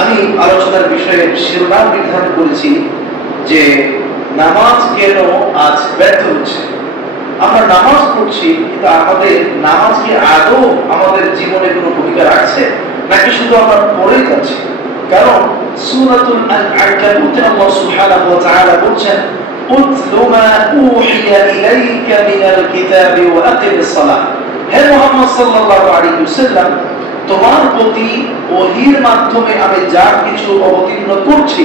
আমি আলোচনার বিষয়ে শিরোনাম নির্ধারণ করেছি যে নামাজ কেন আজ ব্যর্থ হচ্ছে। আমরা নামাজ পড়ছি, কিন্তু আমাদের নামাজ কি আদৌ আমাদের জীবনে কোনো ভূমিকা রাখছে, নাকি শুধু আমরা পড়েই যাচ্ছি? কারণ সূরাতুল আনকাবুতে আল্লাহ সুবহানাহু ওয়া তাআলা বলছেন, উতলু মা উহিয়া ইলাইকা মিনাল কিতাবি ওয়া আকিমিস সালাহ। হে মুহাম্মদ সাল্লাল্লাহু আলাইহি ওয়াসাল্লাম, তোমার প্রতি ওহীর মাধ্যমে আমি যা কিছু অবতীর্ণ করছি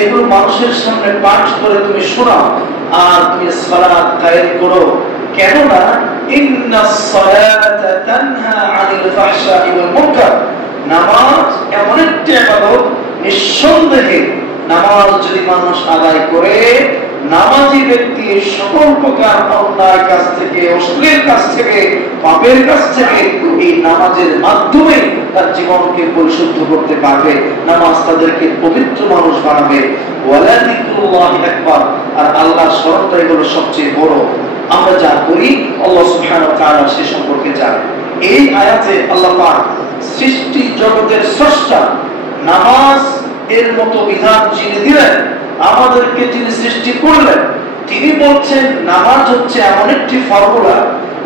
এগুলো মানুষের সামনে পাঠ করে তুমি শোনাও, আর তুমি সালাত কায়েম করো। কেননা ইন্নাস সালাতা তানহা আনিল ফাহশাই ওয়াল মুনকার, নামাজ এমন একটি ইবাদত, নিঃসন্দেহে নামাজ যদি মানুষ আদায় করে, নামাজি ব্যক্তি সকল প্রকার অন্যায় কাজ থেকে, অশ্লীল কাজ থেকে, পাপের কাজ থেকে এই নামাজের মাধ্যমে তার জীবনকে পরিশুদ্ধ করতে পারবে। নামাজ তাদেরকে পবিত্র মানুষ বানাবে। ওয়ালা যিকরুল্লাহি আকবার, আর আল্লাহর স্মরণটাই হলো সবচেয়ে বড়। আমরা যা করি আল্লাহ সুবহানাহু ওয়া তাআলা সে সম্পর্কে জানেন। এই আয়াতে আল্লাহ পাক সৃষ্টি জগতের স্রষ্টা, নামাজ এর মতো বিধান যিনি দিলেন, আমাদেরকে যিনি সৃষ্টি করলেন, তিনি বলছেন নামাজ হচ্ছে এমন একটি ফর্মুলা,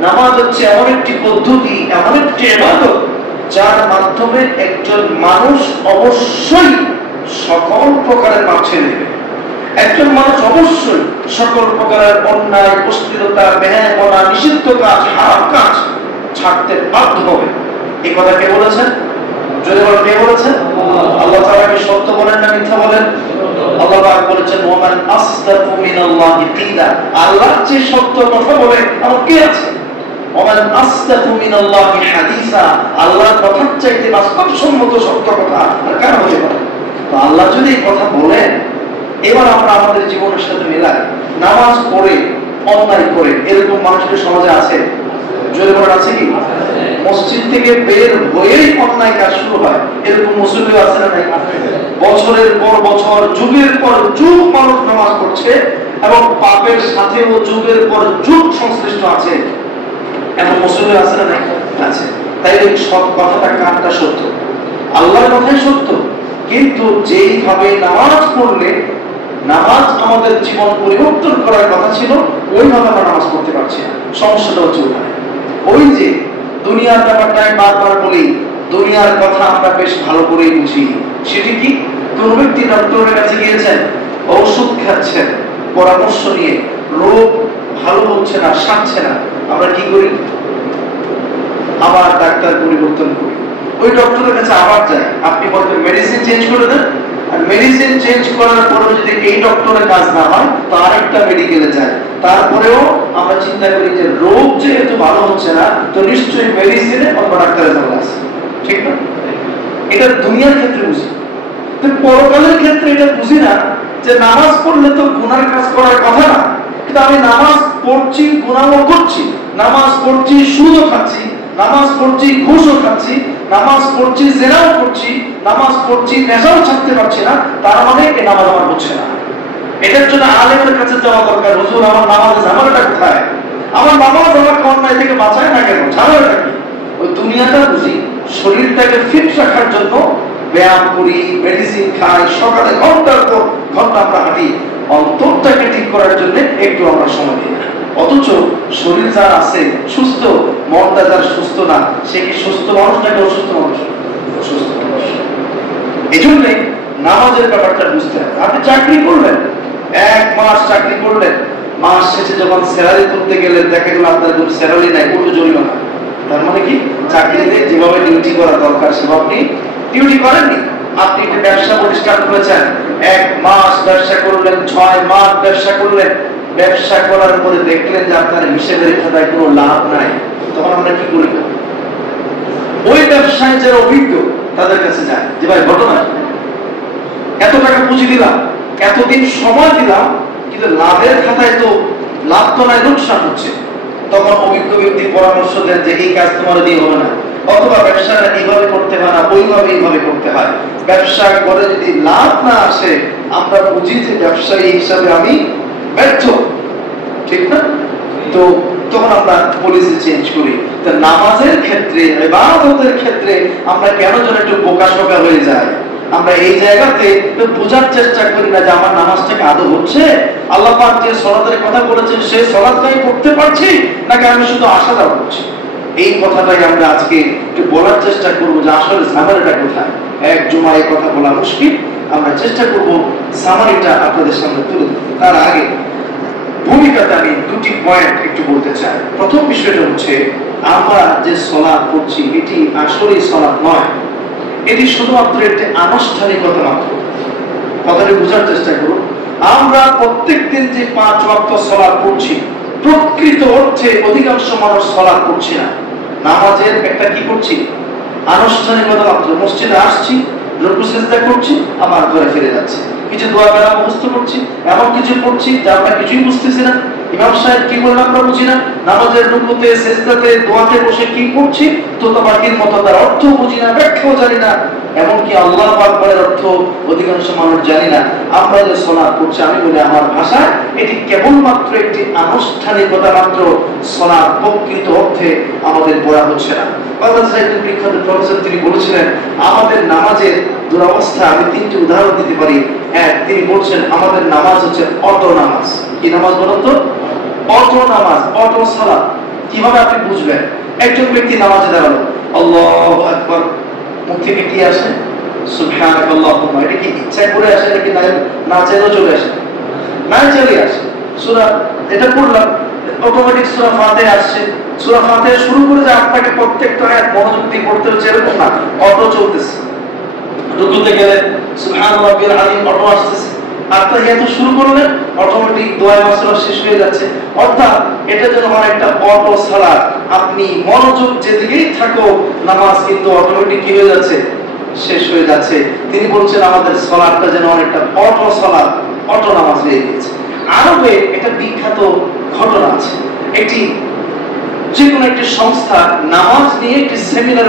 নামাজ হচ্ছে এমন একটি পদ্ধতি, এমন একটি ইবাদত যার মাধ্যমে একজন মানুষ অবশ্যই সকল প্রকারের পাপ ছেড়ে দেবে। একজন মানুষ অবশ্যই সকল প্রকারের অন্যায়, অশ্লীলতা, বেহায়াপনা, নিষিদ্ধ কাজ, হারাম কাজ ছাড়তে বাধ্য হবে। এই কথা কে বলেছেন? যদি বলেন কে বলেছেন? আল্লাহ তাআলা কি সত্য বলেন না মিথ্যা বলেন? আল্লাহ পাক বলেছেন, ওয়ামান আসদাকু মিনাল্লাহি কিলা, আল্লাহ যে সত্য কথা বলে আর কে আছে? ওয়ামান আসদাকু মিনাল্লাহি হাদিসা, আল্লাহর কথার চাইতে বাস্তবসম্মত সত্য কথা আর কার হতে পারে? তো আল্লাহ যদি এই কথা বলেন, এবার আমরা আমাদের জীবনের সাথে মেলাই, নামাজ পড়ে অন্যায় করে এরকম মানুষের সমাজে আছে? যদি বলেন আছে কি? মসজিদ থেকে বের হয়েই অন্যায় কাজ শুরু হয়, এরকম মুসলিম আছে না নাই? বছরের পর বছর, যুগের পর যুগ মানুষ নামাজ পড়ছে এবং পাপের সাথেও যুগের পর যুগ সংশ্লিষ্ট আছে, এমন মুসলিম আছে না নাই? আছে। তাই এই সব কথাটা কারটা সত্য? আল্লাহর কথাই সত্য, কিন্তু যেইভাবে নামাজ পড়লে নামাজ আমাদের জীবন পরিবর্তন করার কথা ছিল, ওইভাবে আমরা নামাজ পড়তে পারছি না। সমস্যাটা হচ্ছে ওই যে দুনিয়ার ব্যাপারটাই বারবার বলি, দুনিয়ার কথা আমরা বেশ ভালো করেই বুঝি। সেটি কি? কোন ব্যক্তি ডক্টরের কাছে গিয়েছেন, ওষুধ খাচ্ছেন, পরামর্শ নিয়ে রোগ ভালো হচ্ছে না, সারছে না, আমরা কি করি? আবার ডাক্তার পরিবর্তন করি, ওই ডক্টরের কাছে আবার যাই। আপনি বলতে মেডিসিন চেঞ্জ করে দেন, আর মেডিসিন চেঞ্জ করার পরে যদি এই ডক্টরের কাজ না হয় তো আরেকটা মেডিকেলে যায়। তারপরেও আমরা চিন্তা করি যে রোগ যেহেতু ভালো হচ্ছে না, তো নিশ্চয়ই মেডিসিনে অন্য ডাক্তারের চলে আসে, ঠিক না? এটা দুনিয়ার ক্ষেত্রে বুঝি, তো পরকালের ক্ষেত্রে এটা বুঝি না যে নামাজ পড়লে তো গুনার কাজ করার কথা না, কিন্তু আমি নামাজ পড়ছি, গুনাহও করছি, নামাজ পড়ছি, সুদও খাচ্ছি, নামাজ পড়ছি, ঘুষও খাচ্ছি, নামাজ পড়ছি, জেনাও করছি, নামাজ পড়ছি, নেশাও ছাড়তে পারছি না, তার মানে এই নামাজ আমার হচ্ছে না। এটার জন্য আলেমের কাছে যাওয়া দরকার। হুজুর, আমার নামাজের ঝামেলাটা কোথায়? আমার নামাজ আমাকে অন্যায় থেকে বাঁচায় না কেন? ঝামেলাটা কি? ওই দুনিয়াটা বুঝি, শরীরটাকে ফিট রাখার জন্য ব্যায়াম করি, মেডিসিন খাই, সকালে ঘন্টার পর ঘন্টা আমরা হাঁটি, অন্তরটাকে ঠিক করার জন্য একটু আমরা সময় দিই না। অথচ শরীর যার আছে সুস্থ, মনটা যার সুস্থ না, সে কি সুস্থ মানুষ নাকি অসুস্থ মানুষ? অসুস্থ মানুষ। এই জন্যে নামাজের ব্যাপারটা বুঝতে হবে। আপনি চাকরি করলেন, 1 মাস চাকরি করলেন, মাস শেষে যখন স্যালারি করতে গেলেন দেখা গেল আপনার কোনো স্যালারি নাই, উল্টো জরিমানা। তার মানে কি? চাকরিতে যেভাবে ডিউটি করা দরকার সেভাবে আপনি ডিউটি করেননি। আপনি একটা ব্যবসা প্রতিষ্ঠান করেছেন, 1 মাস ব্যবসা করলেন, 6 মাস ব্যবসা করলেন, ব্যবসা করার পরে দেখলেন যে আপনার হিসেবের খাতায় কোনো লাভ নাই, তখন আমরা কি করি? ওই ব্যবসায় যারা অভিজ্ঞ তাদের কাছে যায় যে ভাই ঘটনা, এত টাকা পুঁজি দিলাম, এতদিন সময় দিলাম, কিন্তু লাভের খাতায় তো লাভ তো নাই, লোকসান হচ্ছে। তখন অভিজ্ঞ ব্যক্তি পরামর্শ দেন যে এই কাজ তোমার দিয়ে হবে না, অথবা ব্যবসাটা এইভাবে করতে হয় না, ওইভাবে এইভাবে করতে হয়। ব্যবসা করে যদি লাভ না আসে, আমরা বুঝি যে ব্যবসায়ী হিসাবে আমি ব্যর্থ, ঠিক না? তো তখন আমরা পলিসি চেঞ্জ করি। তো নামাজের ক্ষেত্রে, ইবাদতের ক্ষেত্রে আমরা কেন যেন একটু বোকাশোকা হয়ে যাই। আমরা এই জায়গাতে বোঝার চেষ্টা করি না যে আমার নামাজটাকে আদৌ হচ্ছে, আল্লাহ পাক যে সালাতের কথা বলেছেন সেই সালাতটাই করতে পারছি নাকি আমি শুধু আশাটা করছি। এই কথাটাই আমরা আজকে একটু বলার চেষ্টা করব যে আসলে সামারিটা কোথায়। এক জুমায় কথা বলা মুশকিল, আমরা চেষ্টা করব সামারিটা আপনাদের সামনে তুলে ধরতে। তার আগে ভূমিকাতে আমি দুটি পয়েন্ট একটু বলতে চাই। প্রথম বিষয়টা হচ্ছে আমরা যে সালাত করছি এটি আসলে সালাত নয়, এটি শুধুমাত্র একটি আনুষ্ঠানিকতা মাত্র। কথাটি বোঝার চেষ্টা করুন। আমরা প্রত্যেকদিন যে 5 ওয়াক্ত সালাত পড়ছি, প্রকৃত অর্থে অধিকাংশ মানুষ সালাত করছে না। নামাজের একটা কি করছি, আনুষ্ঠানিকতা মাত্র। মসজিদে আসছি, রুকু সিজদা করছি, আবার ঘরে ফিরে যাচ্ছি, কিছু দোয়া কালাম মুখস্থ করছি, এমন কিছু পড়ছি যা আমরা কিছুই বুঝতেছি না। ইমাম সাহেব কি বলেন আমরা বুঝি না। নামাজের রুকুতে, সিজদাতে, দোয়াতে বসে কি করছি তোতাপাখির মতো তার অর্থ বুঝি না, ব্যাখ্যাও জানি না। এমনকি আল্লাহু আকবারের অর্থ অধিকাংশ মানুষ জানি না। আমরা যে সালাত করছি, আমি বলি আমার ভাষায়, এটি কেবলমাত্র একটি আনুষ্ঠানিকতা মাত্র। সালাত প্রকৃত অর্থে আমাদের পড়া হচ্ছে না। বাংলাদেশের একজন বিখ্যাত প্রফেসর তিনি বলেছিলেন আমাদের নামাজের দুরবস্থা আমি 3টি উদাহরণ দিতে পারি। এক, তিনি বলছেন আমাদের নামাজ হচ্ছে অটো নামাজ। কি নামাজ বলুন তো? অটো নামাজ, অটো সালাত। কিভাবে আপনি বুঝবেন? একজন ব্যক্তি নামাজে দাঁড়ালো, আল্লাহু আকবার, মুখ থেকে কি আসে? সুবহানাল্লাহুম্মা। এটা কি ইচ্ছা করে আসে নাকি না চাইলেও চলে আসে? না চাইলে আসে। সূরা এটা পড়লাম, অটোমেটিক সূরা ফাতিহা আসছে। সূরা ফাতিহা শুরু করে যে আপনাকে প্রত্যেকটা আয়াত মনোযোগ দিয়ে পড়তে হচ্ছে এরকম না, অটো চলতেছে। রুকুতে গেলে সুবহানাল্লাহি রাব্বিল আযীম, অটো আসতেছে। আত্তাহিয়াতু শুরু করলে অটোমেটিক দোয়া মাসরা শেষ হয়ে যাচ্ছে। অর্থাৎ এটা যেন মানে একটা অটো সালাত। আপনি মনোযোগ যেদিকেই থাকো, নামাজ কিন্তু অটোমেটিক কি হয়ে যাচ্ছে, শেষ হয়ে যাচ্ছে। তিনি বলছেন আমাদের সালাতটা যেন অনেকটা অটো সালাত, অটো নামাজ হয়ে গেছে। আরবে একটা বিখ্যাত ঘটনা আছে। একটি যে কোনো একটি সংস্থা নামাজ নিয়ে একটি সেমিনার